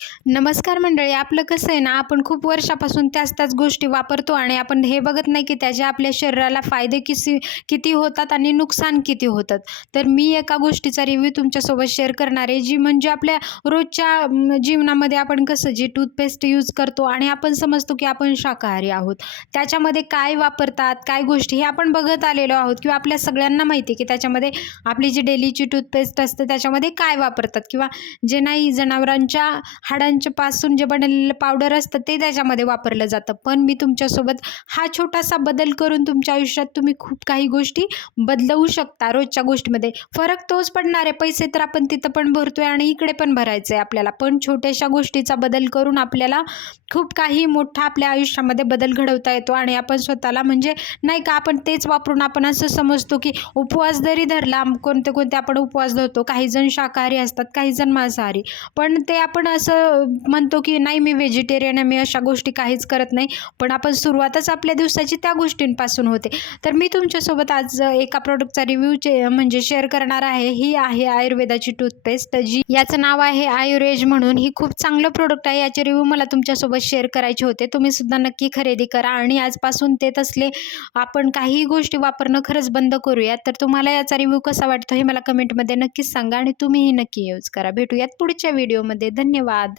नमस्कार मंडळी. आपलं कसं आहे ना, आपण खूप वर्षापासून त्याच गोष्टी वापरतो आणि आपण हे बघत नाही की त्याचे आपल्या शरीराला फायदे किती होतात आणि नुकसान किती होतात. तर मी एका गोष्टीचा रिव्ह्यू तुमच्यासोबत शेअर करणार आहे, जी म्हणजे आपल्या रोजच्या जीवनामध्ये आपण कसं जी टूथपेस्ट यूज करतो आणि आपण समजतो की आपण शाकाहारी आहोत. त्याच्यामध्ये काय वापरतात, काय गोष्टी हे आपण बघत आलेलो आहोत किंवा आपल्या सगळ्यांना माहिती आहे की त्याच्यामध्ये आपली जी डेलीची टूथपेस्ट असते त्याच्यामध्ये काय वापरतात किंवा जे नाही जनावरांच्या हाडांच्या पासून जे बनवलेलं पावडर असतं ते त्याच्यामध्ये वापरलं जातं. पण मी तुमच्यासोबत हा छोटासा बदल करून तुमच्या आयुष्यात तुम्ही खूप काही गोष्टी बदलवू शकता. रोजच्या गोष्टीमध्ये फरक तोच पडणार आहे. पैसे तर आपण तिथं पण भरतोय आणि इकडे पण भरायचं आहे आपल्याला. पण छोट्याशा गोष्टीचा बदल करून आपल्याला खूप काही मोठा आपल्या आयुष्यामध्ये बदल घडवता येतो आणि आपण स्वतःला म्हणजे नाही का आपण तेच वापरून आपण असं समजतो की उपवास जरी धरला, कोणते कोणते आपण उपवास धरतो. काही जण शाकाहारी असतात, काही जण मांसाहारी. पण ते आपण असं म्हणतो की नाही मी व्हेजिटेरियन आहे, मी अशा गोष्टी काहीच करत नाही. पण आपण सुरुवातच आपल्या दिवसाची त्या गोष्टींपासून होते. तर मी तुमच्यासोबत आज एका प्रॉडक्टचा रिव्ह्यू म्हणजे शेअर करणार आहे. ही आहे आयुर्वेदाची टूथपेस्ट, जी याचं नाव आहे आयुरेज म्हणून. ही खूप चांगलं प्रोडक्ट आहे. याचे रिव्ह्यू मला तुमच्यासोबत शेअर करायचे होते. तुम्ही सुद्धा नक्की खरेदी करा आणि आजपासून ते तसले आपण काही गोष्टी वापरणं खरंच बंद करूयात. तर तुम्हाला याचा रिव्ह्यू कसा वाटतो हे मला कमेंटमध्ये नक्कीच सांगा आणि तुम्हीही नक्की यूज करा. भेटूयात पुढच्या व्हिडिओमध्ये. धन्यवाद.